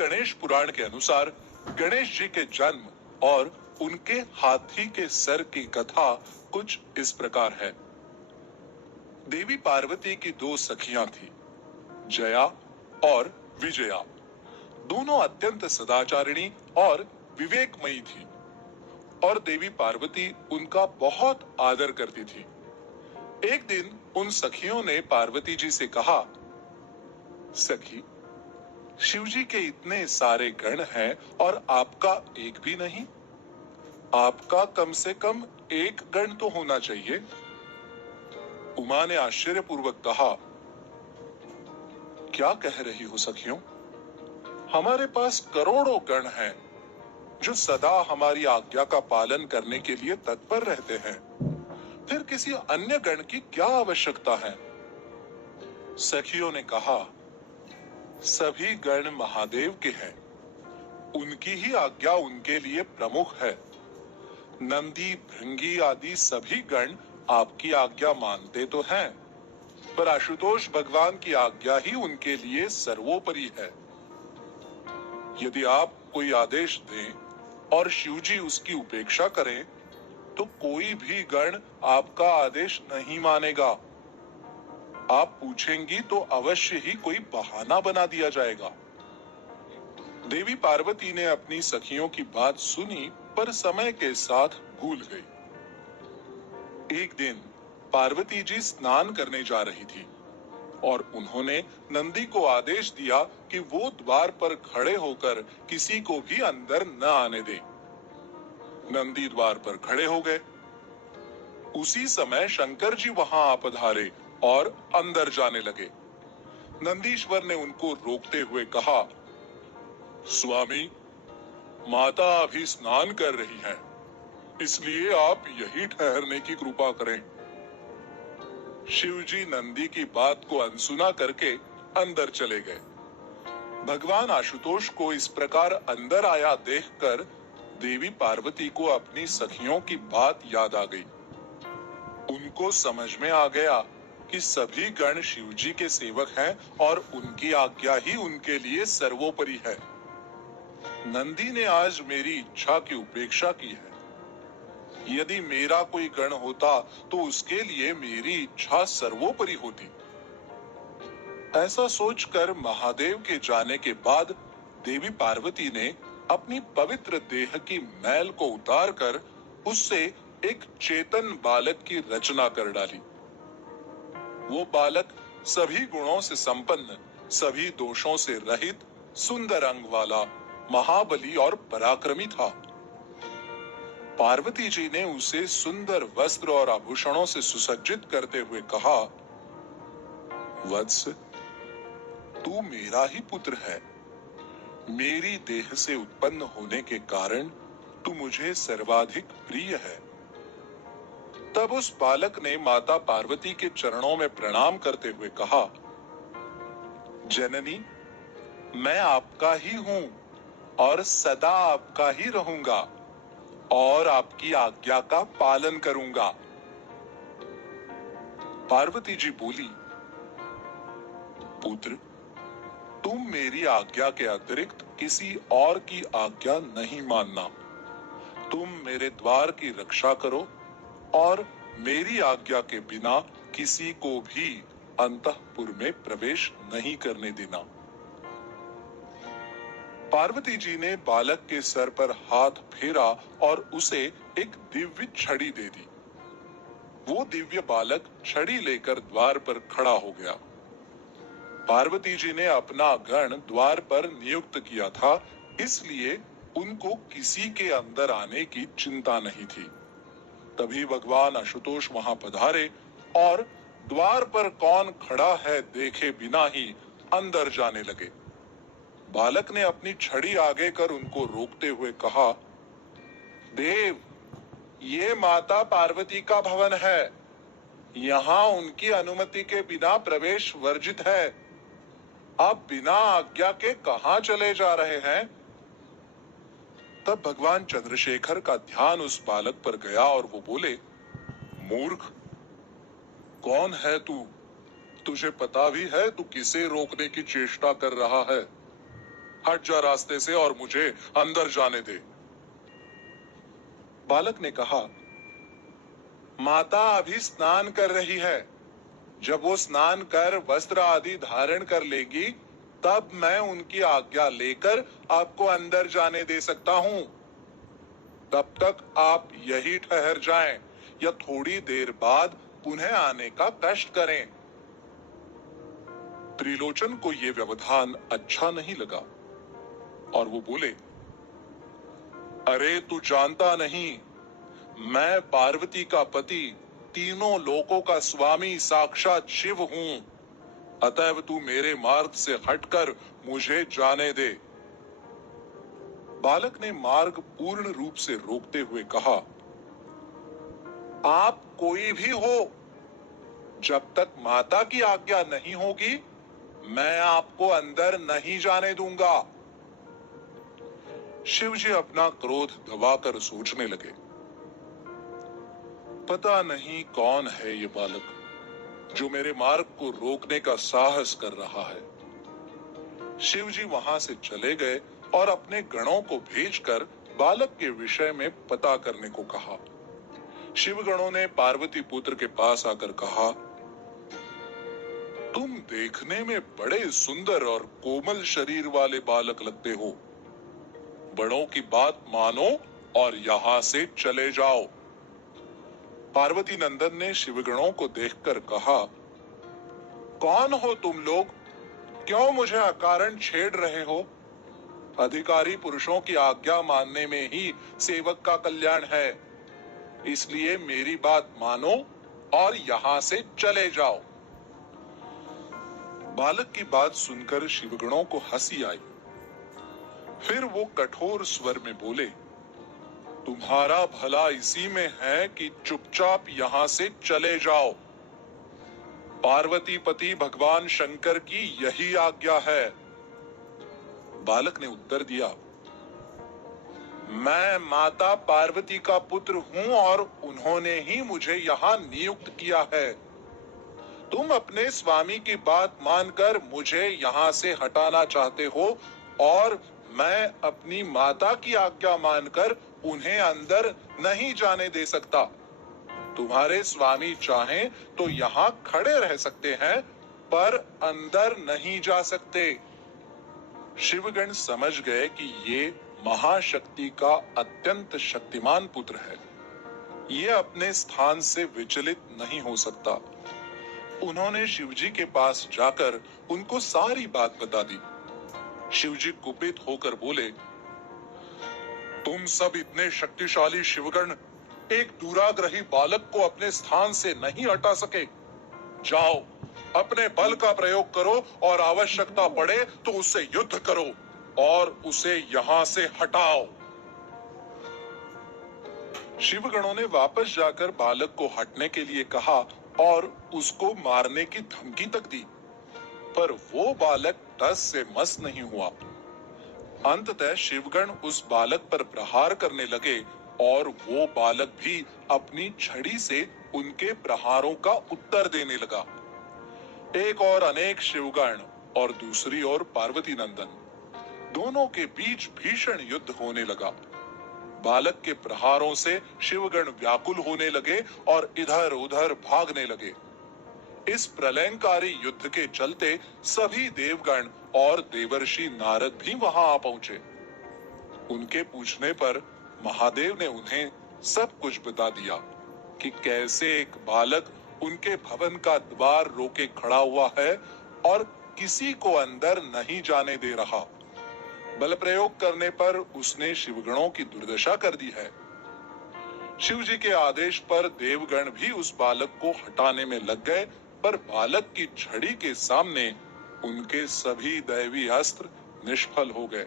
गणेश पुराण के अनुसार गणेश जी के जन्म और उनके हाथी के सर की कथा कुछ इस प्रकार है। देवी पार्वती की दो सखियां थी, जया और विजया। दोनों अत्यंत सदाचारिणी और विवेकमयी थी और देवी पार्वती उनका बहुत आदर करती थी। एक दिन उन सखियों ने पार्वती जी से कहा, सखी, शिवजी के इतने सारे गण हैं और आपका एक भी नहीं। आपका कम से कम एक गण तो होना चाहिए। उमा ने आश्चर्यपूर्वक कहा, क्या कह रही हो सखियों? हमारे पास करोड़ों गण हैं जो सदा हमारी आज्ञा का पालन करने के लिए तत्पर रहते हैं। फिर किसी अन्य गण की क्या आवश्यकता है? सखियों ने कहा, सभी गण महादेव के हैं, उनकी ही आज्ञा उनके लिए प्रमुख है। नंदी, भृंगी आदि सभी गण आपकी आज्ञा मानते तो हैं, पर आशुतोष भगवान की आज्ञा ही उनके लिए सर्वोपरि है। यदि आप कोई आदेश दें और शिवजी उसकी उपेक्षा करें, तो कोई भी गण आपका आदेश नहीं मानेगा। आप पूछेंगी तो अवश्य ही कोई बहाना बना दिया जाएगा। देवी पार्वती ने अपनी सखियों की बात सुनी, पर समय के साथ भूल गई। एक दिन पार्वती जी स्नान करने जा रही थी और उन्होंने नंदी को आदेश दिया कि वो द्वार पर खड़े होकर किसी को भी अंदर न आने दे। नंदी द्वार पर खड़े हो गए। उसी समय शंकर जी वहां आ पधारे और अंदर जाने लगे। नंदीश्वर ने उनको रोकते हुए कहा, स्वामी, माता अभी स्नान कर रही हैं, इसलिए आप यही ठहरने की कृपा करें। शिवजी नंदी की बात को अनसुना करके अंदर चले गए। भगवान आशुतोष को इस प्रकार अंदर आया देखकर देवी पार्वती को अपनी सखियों की बात याद आ गई। उनको समझ में आ गया कि सभी गण शिवजी के सेवक हैं और उनकी आज्ञा ही उनके लिए सर्वोपरि है। नंदी ने आज मेरी इच्छा की उपेक्षा की है। यदि मेरा कोई गण होता तो उसके लिए मेरी इच्छा सर्वोपरि होती। ऐसा सोचकर महादेव के जाने के बाद देवी पार्वती ने अपनी पवित्र देह की मैल को उतारकर उससे एक चेतन बालक की रचना कर डाली। वो बालक सभी गुणों से संपन्न, सभी दोषों से रहित, सुंदर अंग वाला, महाबली और पराक्रमी था। पार्वती जी ने उसे सुंदर वस्त्र और आभूषणों से सुसज्जित करते हुए कहा, वत्स, तू मेरा ही पुत्र है। मेरी देह से उत्पन्न होने के कारण तू मुझे सर्वाधिक प्रिय है। तब उस बालक ने माता पार्वती के चरणों में प्रणाम करते हुए कहा, जननी, मैं आपका ही हूं और सदा आपका ही रहूंगा और आपकी आज्ञा का पालन करूंगा। पार्वती जी बोली, पुत्र, तुम मेरी आज्ञा के अतिरिक्त किसी और की आज्ञा नहीं मानना। तुम मेरे द्वार की रक्षा करो और मेरी आज्ञा के बिना किसी को भी अंतःपुर में प्रवेश नहीं करने देना। पार्वती जी ने बालक के सर पर हाथ फेरा और उसे एक दिव्य छड़ी दे दी। वो दिव्य बालक छड़ी लेकर द्वार पर खड़ा हो गया। पार्वती जी ने अपना गण द्वार पर नियुक्त किया था, इसलिए उनको किसी के अंदर आने की चिंता नहीं थी। तभी भगवान आशुतोष वहां पधारे और द्वार पर कौन खड़ा है देखे बिना ही अंदर जाने लगे। बालक ने अपनी छड़ी आगे कर उनको रोकते हुए कहा, देव, ये माता पार्वती का भवन है। यहाँ उनकी अनुमति के बिना प्रवेश वर्जित है। आप बिना आज्ञा के कहां चले जा रहे हैं? तब भगवान चंद्रशेखर का ध्यान उस बालक पर गया और वो बोले, मूर्ख, कौन है तू? तुझे पता भी है तू किसे रोकने की चेष्टा कर रहा है? हट जा रास्ते से और मुझे अंदर जाने दे। बालक ने कहा, माता अभी स्नान कर रही है। जब वो स्नान कर वस्त्र आदि धारण कर लेगी, तब मैं उनकी आज्ञा लेकर आपको अंदर जाने दे सकता हूं। तब तक आप यही ठहर जाएं या थोड़ी देर बाद पुनः आने का कष्ट करें। त्रिलोचन को यह व्यवधान अच्छा नहीं लगा और वो बोले, अरे तू जानता नहीं, मैं पार्वती का पति, तीनों लोकों का स्वामी साक्षात शिव हूं। अतएव तू मेरे मार्ग से हटकर मुझे जाने दे। बालक ने मार्ग पूर्ण रूप से रोकते हुए कहा, आप कोई भी हो, जब तक माता की आज्ञा नहीं होगी, मैं आपको अंदर नहीं जाने दूंगा। शिवजी अपना क्रोध दबाकर सोचने लगे, पता नहीं कौन है ये बालक जो मेरे मार्ग को रोकने का साहस कर रहा है। शिवजी वहां से चले गए और अपने गणों को भेजकर बालक के विषय में पता करने को कहा। शिवगणों ने पार्वती पुत्र के पास आकर कहा, तुम देखने में बड़े सुंदर और कोमल शरीर वाले बालक लगते हो। बड़ों की बात मानो और यहाँ से चले जाओ। पार्वती नंदन ने शिवगणों को देखकर कहा, कौन हो तुम लोग? क्यों मुझे अकारण छेड़ रहे हो? अधिकारी पुरुषों की आज्ञा मानने में ही सेवक का कल्याण है। इसलिए मेरी बात मानो और यहाँ से चले जाओ। बालक की बात सुनकर शिवगणों को हंसी आई। फिर वो कठोर स्वर में बोले, तुम्हारा भला इसी में है कि चुपचाप यहाँ से चले जाओ। पार्वती पति भगवान शंकर की यही आज्ञा है। बालक ने उत्तर दिया, मैं माता पार्वती का पुत्र हूं और उन्होंने ही मुझे यहाँ नियुक्त किया है। तुम अपने स्वामी की बात मानकर मुझे यहाँ से हटाना चाहते हो और मैं अपनी माता की आज्ञा मानकर उन्हें अंदर नहीं जाने दे सकता। तुम्हारे स्वामी चाहें तो यहाँ खड़े रह सकते हैं, पर अंदर नहीं जा सकते। शिवगण समझ गए कि ये महाशक्ति का अत्यंत शक्तिमान पुत्र है। ये अपने स्थान से विचलित नहीं हो सकता। उन्होंने शिवजी के पास जाकर उनको सारी बात बता दी। शिवजी कुपित होकर बोले, तुम सब इतने शक्तिशाली शिवगण एक दुराग्रही बालक को अपने स्थान से नहीं हटा सके। जाओ, अपने बल का प्रयोग करो और आवश्यकता पड़े तो उससे युद्ध करो और उसे यहाँ से हटाओ। शिवगणों ने वापस जाकर बालक को हटने के लिए कहा और उसको मारने की धमकी तक दी, पर वो बालक टस से मस नहीं हुआ। अंततः शिवगण उस बालक पर प्रहार करने लगे और वो बालक भी अपनी छड़ी से उनके प्रहारों का उत्तर देने लगा। एक और अनेक शिवगण और दूसरी ओर पार्वती नंदन, दोनों के बीच भीषण युद्ध होने लगा। बालक के प्रहारों से शिवगण व्याकुल होने लगे और इधर उधर भागने लगे। इस प्रलयंकारी युद्ध के चलते सभी देवगण और देवर्षि नारद भी वहां आ पहुंचे। उनके पूछने पर महादेव ने उन्हें सब कुछ बता दिया कि कैसे एक बालक उनके भवन का द्वार रोके खड़ा हुआ है और किसी को अंदर नहीं जाने दे रहा। बल प्रयोग करने पर उसने शिवगणों की दुर्दशा कर दी है। शिवजी के आदेश पर देवगण भी उस बालक को हटाने में लग गए, पर बालक की छड़ी के सामने उनके सभी दैवी अस्त्र निष्फल हो गए।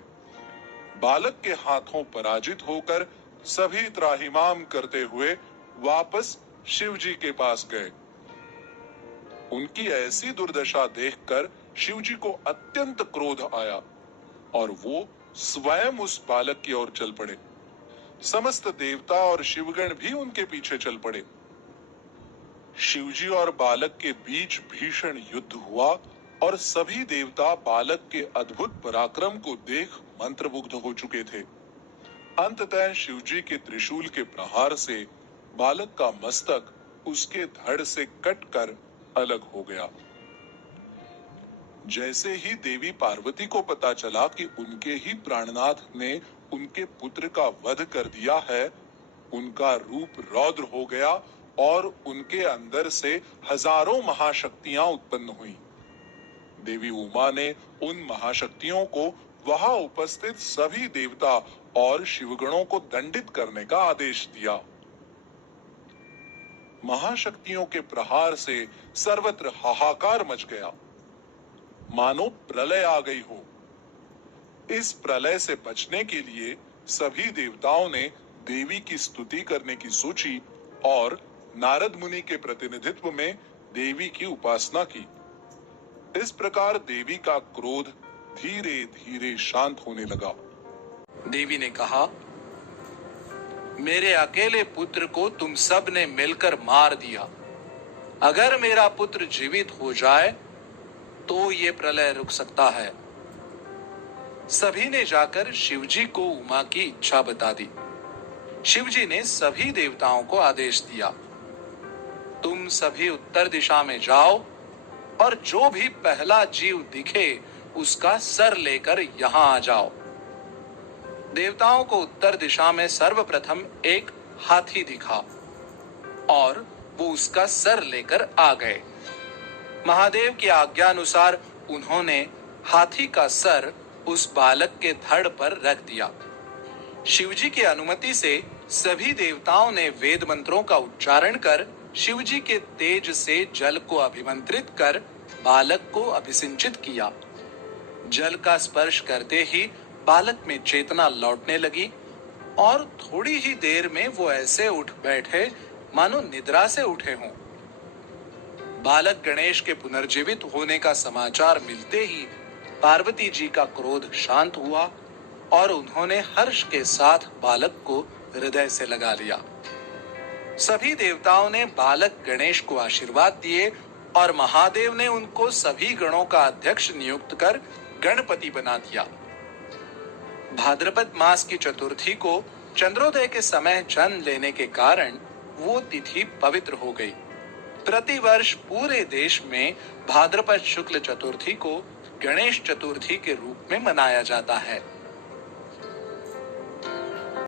बालक के हाथों पराजित होकर सभी त्राहिमाम करते हुए वापस शिवजी के पास गए। उनकी ऐसी दुर्दशा देखकर शिवजी को अत्यंत क्रोध आया और वो स्वयं उस बालक की ओर चल पड़े। समस्त देवता और शिवगण भी उनके पीछे चल पड़े। शिवजी और बालक के बीच भीषण युद्ध हुआ और सभी देवता बालक के अद्भुत पराक्रम को देख मंत्रमुग्ध हो चुके थे। अंततः शिवजी के त्रिशूल के प्रहार से बालक का मस्तक उसके धड़ से कटकर अलग हो गया। जैसे ही देवी पार्वती को पता चला कि उनके ही प्राणनाथ ने उनके पुत्र का वध कर दिया है, उनका रूप रौद्र हो गया और उनके अंदर से हजारों महाशक्तियां उत्पन्न हुई। देवी उमा ने उन महाशक्तियों को वहां उपस्थित सभी देवता और शिवगणों को दंडित करने का आदेश दिया। महाशक्तियों के प्रहार से सर्वत्र हाहाकार मच गया, मानो प्रलय आ गई हो। इस प्रलय से बचने के लिए सभी देवताओं ने देवी की स्तुति करने की सोची और नारद मुनि के प्रतिनिधित्व में देवी की उपासना की। इस प्रकार देवी का क्रोध धीरे धीरे शांत होने लगा। देवी ने कहा, मेरे अकेले पुत्र को तुम सब ने मिलकर मार दिया। अगर मेरा पुत्र जीवित हो जाए तो ये प्रलय रुक सकता है। सभी ने जाकर शिवजी को उमा की इच्छा बता दी। शिवजी ने सभी देवताओं को आदेश दिया, तुम सभी उत्तर दिशा में जाओ और जो भी पहला जीव दिखे उसका सर लेकर यहां आ जाओ। देवताओं को उत्तर दिशा में सर्वप्रथम एक हाथी दिखा और वो उसका सर लेकर आ गए। महादेव की आज्ञा अनुसार उन्होंने हाथी का सर उस बालक के धड़ पर रख दिया। शिवजी की अनुमति से सभी देवताओं ने वेद मंत्रों का उच्चारण कर शिवजी के तेज से जल को अभिमंत्रित कर बालक को अभिसिंचित किया। जल का स्पर्श करते ही बालक में चेतना लौटने लगी और थोड़ी ही देर में वो ऐसे उठ बैठे मानो निद्रा से उठे हों। बालक गणेश के पुनर्जीवित होने का समाचार मिलते ही पार्वती जी का क्रोध शांत हुआ और उन्होंने हर्ष के साथ बालक को हृदय से लगा लिया। सभी देवताओं ने बालक गणेश को आशीर्वाद दिए और महादेव ने उनको सभी गणों का अध्यक्ष नियुक्त कर गणपति बना दिया। भाद्रपद मास की चतुर्थी को चंद्रोदय के समय जन्म लेने के कारण वो तिथि पवित्र हो गई। प्रतिवर्ष पूरे देश में भाद्रपद शुक्ल चतुर्थी को गणेश चतुर्थी के रूप में मनाया जाता है।